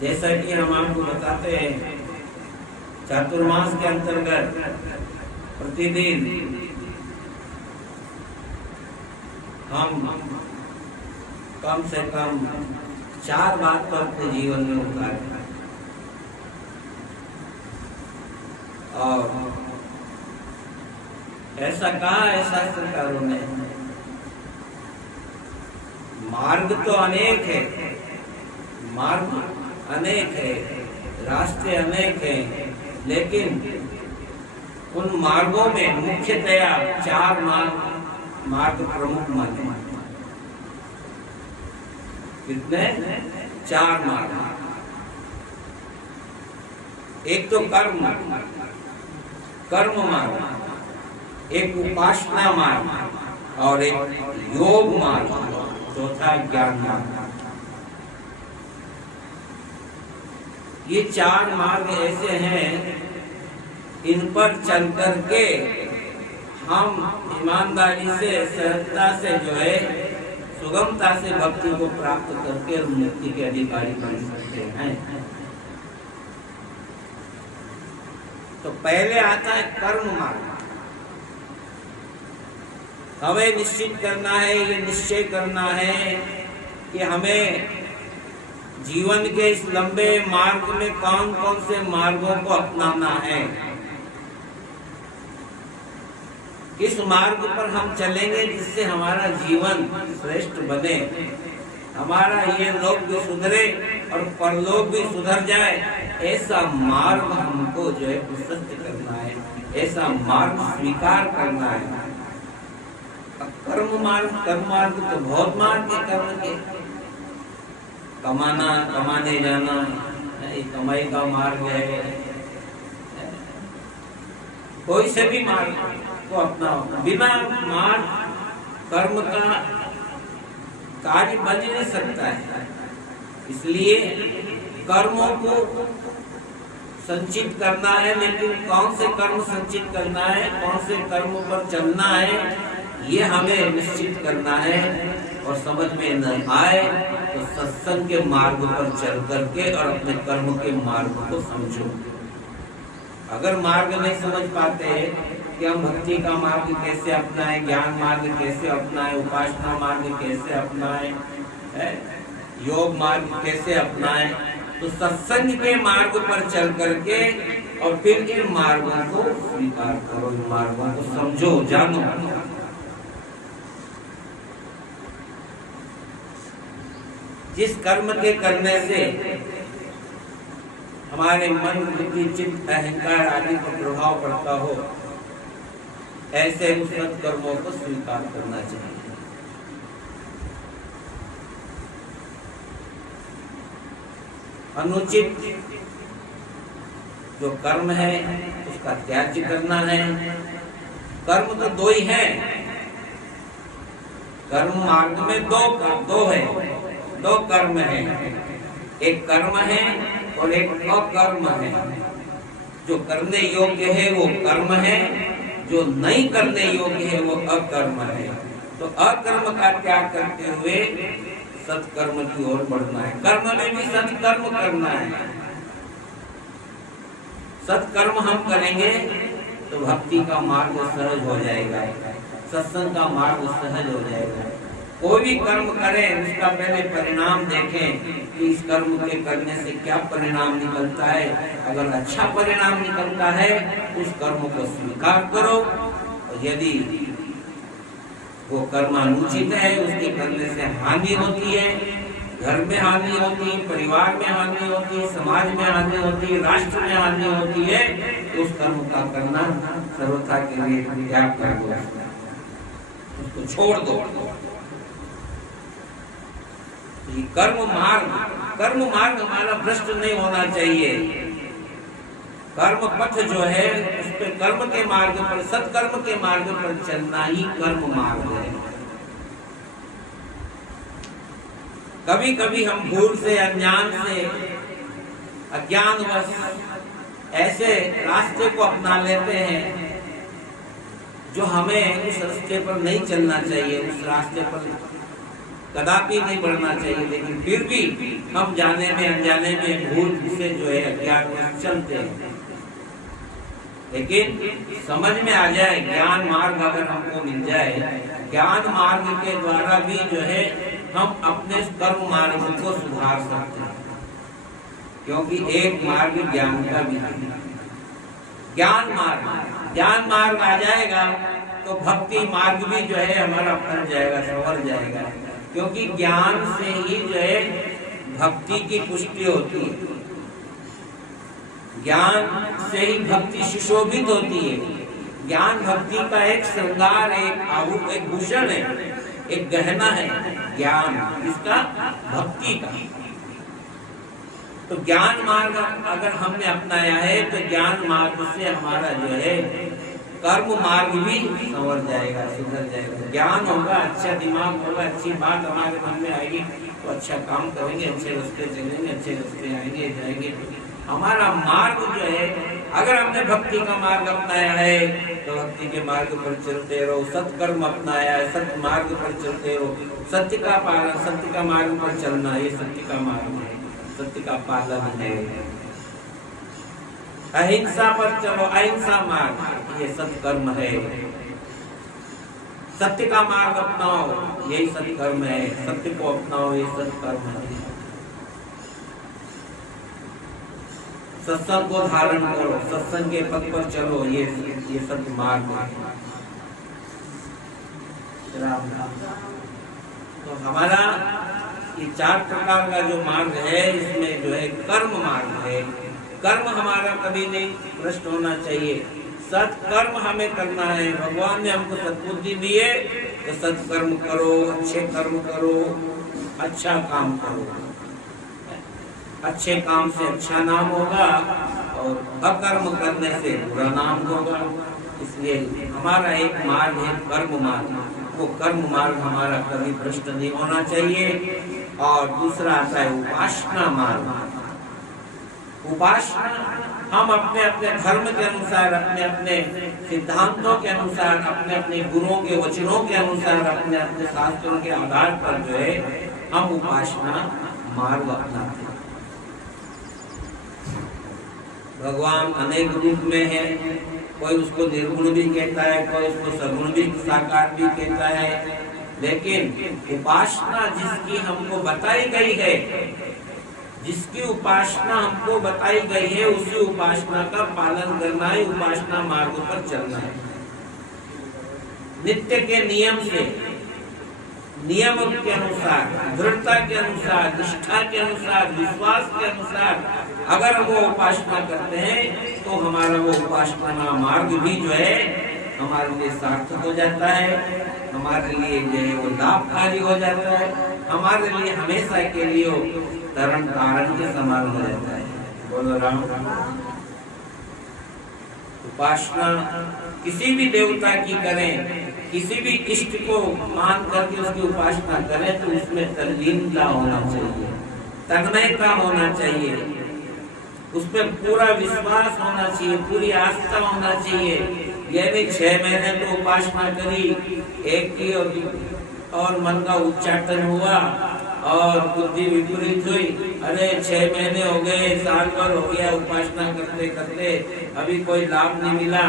जैसा कि हम आपको बताते हैं, चातुर्मास के अंतर्गत प्रतिदिन हम कम से कम 4 बात तो अपने जीवन में उतारें और ऐसा कहा है शास्त्रकारों ने, मार्ग तो अनेक है, मार्ग अनेक है, रास्ते अनेक हैं, लेकिन उन मार्गों में मुख्यतया 4 मार्ग प्रमुख माने। कितने? 4 मार्ग। एक तो कर्म मार्ग, एक उपासना मार्ग और एक योग मार्ग, चौथा ज्ञान मार्ग। ये 4 मार्ग ऐसे हैं, इन पर चल करके हम ईमानदारी से, सहजता से जो है, सुगमता से भक्ति को प्राप्त करके मुक्ति के अधिकारी बन सकते हैं। तो पहले आता है कर्म मार्ग। हमें निश्चित करना है, ये निश्चय करना है कि हमें जीवन के इस लंबे मार्ग में कौन कौन से मार्गों को अपनाना है, किस मार्ग पर हम चलेंगे जिससे हमारा जीवन श्रेष्ठ बने, हमारा ये लोक भी सुधरे और परलोक भी सुधर जाए। ऐसा मार्ग हमको जो है प्रशस्त करना है, ऐसा मार्ग स्वीकार करना है। कर्म मार्ग तो बहुत मार्ग है कर्म के। कमाना, कमाने जाना, कमाई का मार्ग है। कोई से भी मार्ग को अपनाओ, बिना मार्ग कर्म का कार्य बन नहीं सकता है। इसलिए कर्मों को संचित करना है, लेकिन कौन से कर्म संचित करना है, कौन से कर्म पर चलना है, ये हमें निश्चित करना है। और समझ में न आए तो सत्संग के मार्ग पर चल करके और अपने कर्म के मार्ग को समझो। अगर मार्ग नहीं समझ पाते कि हम भक्ति का मार्ग कैसे अपनाएं, ज्ञान मार्ग कैसे अपनाएं, उपासना मार्ग कैसे अपनाएं, योग मार्ग कैसे अपनाएं, तो सत्संग के मार्ग पर चल करके और फिर इन मार्गों को स्वीकार करो, इन मार्गों को समझो, जानो। जिस कर्म के करने से हमारे मन, बुद्धि, चित्त, अहंकार आदि पर प्रभाव पड़ता हो, ऐसे सत्कर्मों को स्वीकार करना चाहिए। अनुचित जो कर्म है उसका त्याग करना है। कर्म तो 2 ही है, कर्म मार्ग में 2 कर्म है। एक कर्म है और एक अकर्म है। जो करने योग्य है वो कर्म है, जो नहीं करने योग्य है वो अकर्म है। तो अकर्म का त्याग करते हुए सत्कर्म की ओर बढ़ना है। कर्म में भी सत्कर्म करना है। सत्कर्म हम करेंगे तो भक्ति का मार्ग सहज हो जाएगा, सत्संग का मार्ग सहज हो जाएगा। कोई भी कर्म करें उसका पहले परिणाम देखें कि इस कर्म के करने से क्या परिणाम निकलता है। अगर अच्छा परिणाम निकलता है उस कर्म को स्वीकार करो, और यदि वो कर्म अनुचित है, उसके करने से हानि होती है, घर में हानि होती है, परिवार में हानि होती है, समाज में हानि होती है, राष्ट्र में हानि होती है, तो उस कर्म का करना सर्वथा के लिए त्याग कर दो, उसको छोड़ दो। कर्म मार्ग हमारा भ्रष्ट नहीं होना चाहिए। कर्म पथ जो है उस पे कर्म के मार्ग पर, सत्कर्म के मार्ग पर चलना ही कर्म मार्ग है। कभी कभी हम भूल से, अज्ञान से, अज्ञानवश ऐसे रास्ते को अपना लेते हैं जो हमें उस रास्ते पर नहीं चलना चाहिए। उस रास्ते पर कदापि नहीं बढ़ना चाहिए, लेकिन फिर भी हम जाने में अनजाने में भूल से जो है अज्ञान में चलते हैं। लेकिन समझ में आ जाए, ज्ञान मार्ग अगर हमको मिल जाए, ज्ञान मार्ग के द्वारा भी जो है हम अपने कर्म मार्ग को सुधार सकते हैं, क्योंकि एक मार्ग ज्ञान का भी है। ज्ञान मार्ग आ जाएगा तो भक्ति मार्ग भी जो है हमारा बन जाएगा, संवर जाएगा, क्योंकि ज्ञान से ही जो है भक्ति की पुष्टि होती है। ज्ञान से ही भक्ति सुशोभित होती है। ज्ञान भक्ति का एक श्रृंगार है, एक भूषण है, एक गहना है ज्ञान, इसका भक्ति का। तो ज्ञान मार्ग अगर हमने अपनाया है तो ज्ञान मार्ग से हमारा जो है कर्म मार्ग भी संवर जाएगा, सुधर जाएगा। ज्ञान होगा, अच्छा दिमाग होगा, अच्छी बात हमारे मन में आएगी तो अच्छा काम करेंगे, अच्छे रास्ते चलेंगे, अच्छे रास्ते आएंगे जाएंगे। हमारा मार्ग जो है, अगर हमने भक्ति का मार्ग अपनाया है तो भक्ति के मार्ग पर चलते रहो, सत्कर्म अपनाया है सत्य मार्ग पर चलते रहो, सत्य का पालन, सत्य का मार्ग पर चलना, ये सत्य का मार्ग है, सत्य का पालन है। अहिंसा पर चलो, अहिंसा मार्ग, ये सत्कर्म है। सत्य का मार्ग अपनाओ, यही सत्कर्म है। सत्य को अपनाओ, ये सत्कर्म है। सत्संग को धारण करो, सत्संग के पथ पर चलो, ये सत्य मार्ग है। तो हमारा ये 4 प्रकार का जो मार्ग है, इसमें जो है कर्म मार्ग है। कर्म हमारा कभी नहीं भ्रष्ट होना चाहिए, सत्कर्म हमें करना है। भगवान ने हमको सद्बुद्धि दी है तो सत्कर्म करो, अच्छे कर्म करो, अच्छा काम करो। अच्छे काम से अच्छा नाम होगा और अकर्म करने से बुरा नाम होगा। इसलिए हमारा एक मार्ग है कर्म मार्ग, वो कर्म मार्ग हमारा कभी भ्रष्ट नहीं होना चाहिए। और दूसरा आता है उपासना मार्ग। उपासना हम अपने अपने धर्म के अनुसार, अपने अपने सिद्धांतों के अनुसार, अपने अपने गुरुओं के वचनों के अनुसार, अपने अपने शास्त्रों के आधार पर जो है हम उपासना मार्ग अपनाते हैं। भगवान अनेक रूप में है, कोई उसको निर्गुण भी कहता है, कोई उसको सगुण भी साकार भी कहता है। लेकिन उपासना जिसकी हमको बताई गई है, जिसकी उपासना हमको बताई गई है, उसी उपासना का पालन करना है, उपासना मार्ग पर चलना है। नित्य के नियम से, नियम के अनुसार, दृढ़ता के अनुसार, निष्ठा के अनुसार, विश्वास के अनुसार अगर हम वो उपासना करते हैं तो हमारा वो उपासना मार्ग भी जो है हमारे लिए सार्थक हो जाता है, हमारे लिए जो है वो लाभकारी हो जाता है, हमारे लिए हमेशा के लिए तरण तारण के समान हो जाता है। बोलो राम। उपासना किसी भी देवता की करें, किसी भी इष्ट को मान करके उसकी उपासना करें तो उसमें तल्लीनता होना चाहिए, तन्मयता होना चाहिए, उसमें पूरा विश्वास होना चाहिए, पूरी आस्था होना चाहिए। यह भी 6 महीने तो उपासना करी, एक की और मन का उच्चाटन हुआ और बुद्धि विपरीत हुई, अरे 6 महीने हो गए, साल भर हो गया उपासना करते करते, अभी कोई लाभ नहीं मिला,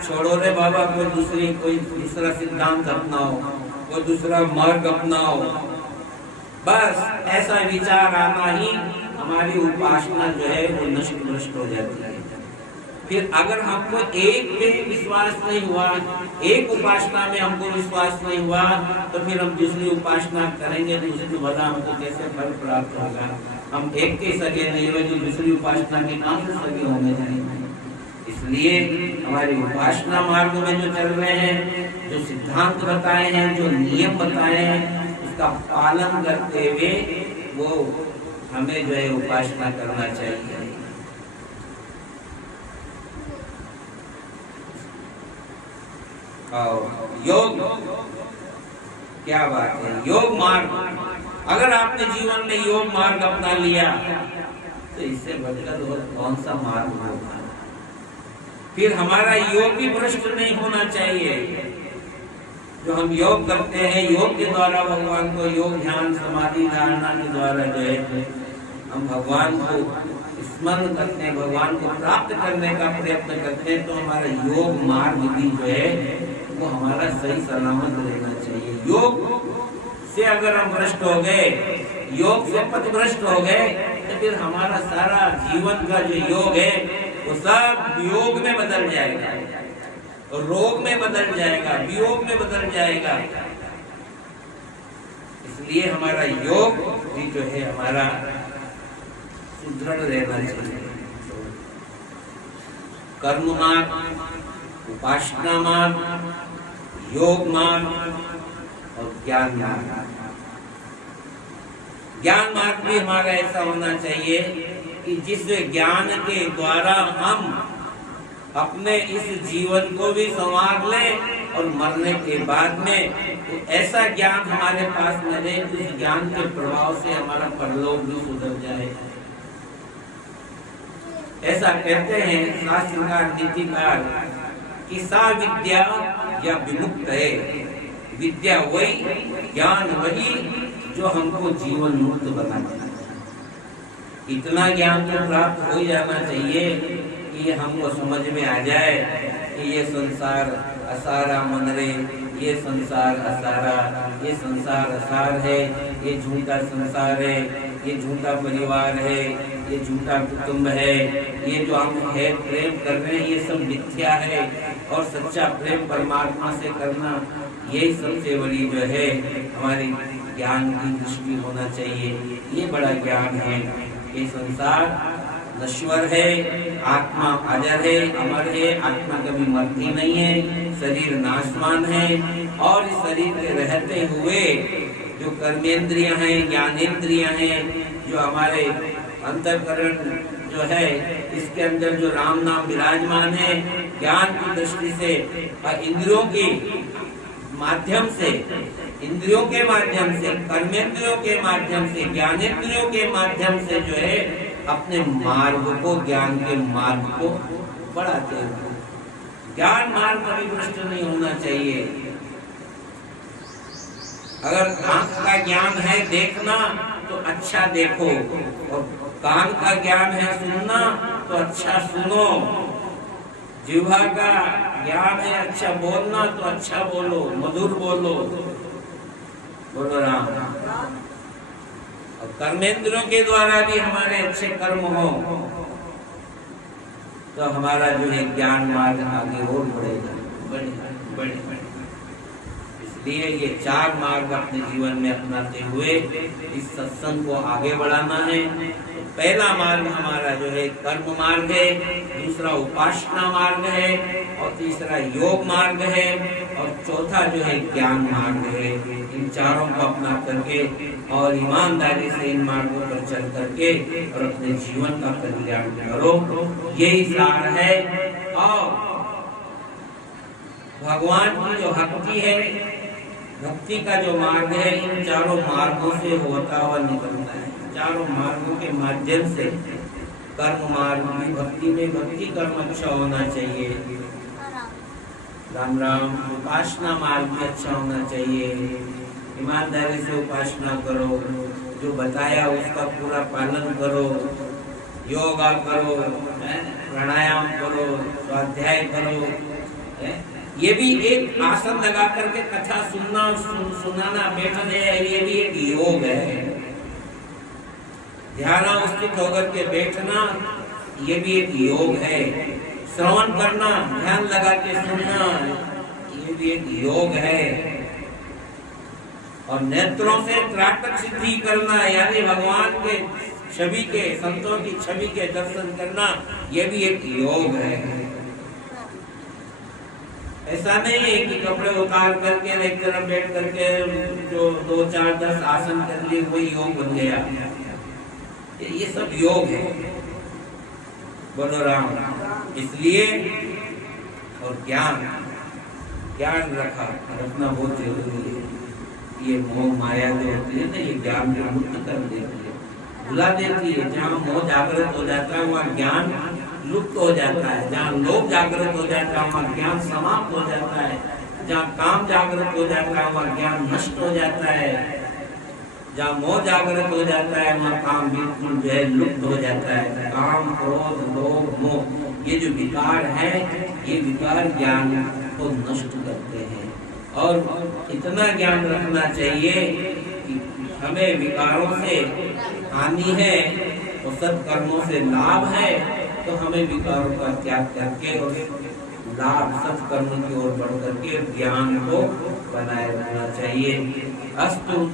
छोड़ो रे बाबा, कोई दूसरा सिद्धांत अपनाओ, कोई दूसरा मार्ग अपनाओ। बस ऐसा विचार आना ही हमारी उपासना जो है वो नष्ट हो जाती है। फिर अगर हमको एक पे विश्वास नहीं हुआ, एक उपासना में हमको विश्वास नहीं हुआ, तो फिर हम दूसरी उपासना करेंगे तो उससे भला हमको कैसे फल प्राप्त होगा। हम एक के सगे नहीं हुए तो दूसरी उपासना के कहां से सगे होने जाएंगे। इसलिए हमारी उपासना मार्ग में जो चल रहे हैं, जो सिद्धांत बताए हैं, जो नियम बताए हैं, उसका पालन करते हुए वो हमें जो है उपासना करना चाहिए। और योग, क्या बात है, योग मार्ग, अगर आपने जीवन में योग मार्ग अपना लिया तो इससे बढ़कर और कौन सा मार्ग होगा। फिर हमारा योग भी भ्रष्ट नहीं होना चाहिए। जो हम योग करते हैं, योग के द्वारा भगवान को, योग ध्यान समाधि धारणा के द्वारा जो है हम भगवान को स्मरण करते हैं, भगवान को प्राप्त करने का प्रयत्न करते हैं, तो हमारा योग मार्ग भी जो है वो हमारा सही सलामत रहना चाहिए। योग से अगर हम भ्रष्ट हो गए, योग से पथभ्रष्ट हो गए, तो फिर हमारा सारा जीवन का जो योग है वो सब वियोग में बदल जाएगा, रोग में बदल जाएगा, वियोग में बदल जाएगा। इसलिए हमारा योग भी जो है हमारा सुदृढ़ रहना चाहिए। कर्म मार्ग, उपासना मार्ग, योग मार्ग और ज्ञान मार्ग। ज्ञान मार्ग भी हमारा ऐसा होना चाहिए कि जिस ज्ञान के द्वारा हम अपने इस जीवन को भी संवार लें और मरने के बाद में तो ऐसा ज्ञान हमारे पास मिले, उस ज्ञान के प्रभाव से हमारा परलोक भी सुधर जाए। ऐसा कहते हैं शास्त्रकार, नीतिकार कि सा विद्या या विमुक्त है, विद्या वही, ज्ञान वही जो हमको जीवन मुक्त बनाता है। इतना ज्ञान तो प्राप्त हो जाना चाहिए कि हमको समझ में आ जाए कि ये संसार असारा मन रे, ये संसार असारा, ये संसार असार है, ये झूठा संसार है, ये झूठा परिवार है, ये झूठा कुटुंब है, ये जो हम है प्रेम कर रहे हैं ये सब मिथ्या है, और सच्चा प्रेम परमात्मा से करना यही सबसे बड़ी जो है हमारी ज्ञान की दृष्टि होना चाहिए। ये बड़ा ज्ञान है। ये संसार नश्वर है, आत्मा अजर है, अमर है, आत्मा कभी मरती नहीं है, शरीर नाशवान है, और इस शरीर के रहते हुए जो कर्मेंद्रियां हैं, ज्ञानेंद्रियां हैं, जो हमारे अंतःकरण जो है इसके अंदर जो राम नाम विराजमान है, ज्ञान की दृष्टि से और इंद्रियों के माध्यम से, इंद्रियों के माध्यम से, कर्मेंद्रियों के माध्यम से, ज्ञानेंद्रियों के माध्यम से जो है अपने मार्ग को, ज्ञान के मार्ग को बढ़ाते हैं। ज्ञान मार्ग कभी भ्रष्ट नहीं होना चाहिए। अगर आंख का ज्ञान है देखना तो अच्छा देखो, और कान का ज्ञान है सुनना तो अच्छा सुनो, जिह्वा का ज्ञान है अच्छा बोलना तो अच्छा बोलो, मधुर बोलो, बोलो राम। और कर्मेंद्रियों के द्वारा भी हमारे अच्छे कर्म हो तो हमारा जो है ज्ञान मार्ग आगे और बढ़ेगा। इसलिए ये चार मार्ग अपने जीवन में अपनाते हुए इस सत्संग को आगे बढ़ाना है। तो पहला मार्ग हमारा जो है कर्म मार्ग है, दूसरा उपासना मार्ग है, और तीसरा योग मार्ग है, और चौथा जो है ज्ञान मार्ग है। इन चारों को अपना करके और ईमानदारी से इन मार्गों पर चल करके और अपने जीवन का कल्याण करो, यही सार है। और भगवान की जो भक्ति है, भक्ति का जो मार्ग है, इन चारों मार्गों से होता हुआ निकलता है। चारों मार्गों के माध्यम से कर्म मार्ग की भक्ति में भक्ति कर्म अच्छा होना चाहिए, राम राम। उपासना मार्ग भी अच्छा होना चाहिए, ईमानदारी से उपासना करो, जो बताया उसका पूरा पालन करो, योगा करो, प्राणायाम करो, स्वाध्याय करो। ये भी एक आसन लगा करके कथा सुनना, सुनाना, बैठना है, ये भी एक योग है। ध्यान स्थित होकर के बैठना ये भी एक योग है। श्रवण करना, ध्यान लगा के सुनना, ये भी एक योग है। और नेत्रों से त्राटक सिद्धि करना, यानी भगवान के छवि के, संतों की छवि के दर्शन करना, ये भी एक योग है। ऐसा नहीं है कि कपड़े उतार करके एक तरफ बैठ करके जो 2, 4, 10 आसन कर लिए वही योग बन गया। ये सब योग है, बोलो राम। इसलिए और ज्ञान रखना बहुत जरूरी है। ये मोह माया जो होती है ना, ये ज्ञान को मुक्त कर देती है, भुला देती है। जहाँ मोह जागृत हो जाता है वहाँ ज्ञान लुप्त हो जाता है, जहाँ लोभ जागृत हो जाता है वहाँ ज्ञान समाप्त हो जाता है। जहाँ काम जागृत हो जाता है वहाँ ज्ञान नष्ट हो जाता है, जहाँ मोह जागृत हो जाता है वहाँ काम बिल्कुल जो है लुप्त हो जाता है। काम, क्रोध, लोभ, मोह ये जो विकार है, ये विकार ज्ञान को नष्ट करते हैं। और इतना ज्ञान रखना चाहिए कि हमें विकारों से हानि है और सत्कर्मों से लाभ है, तो हमें विकारों का त्याग करके और लाभ सत्कर्म की ओर बढ़ करके ज्ञान को बनाए रखना चाहिए। अस्तु।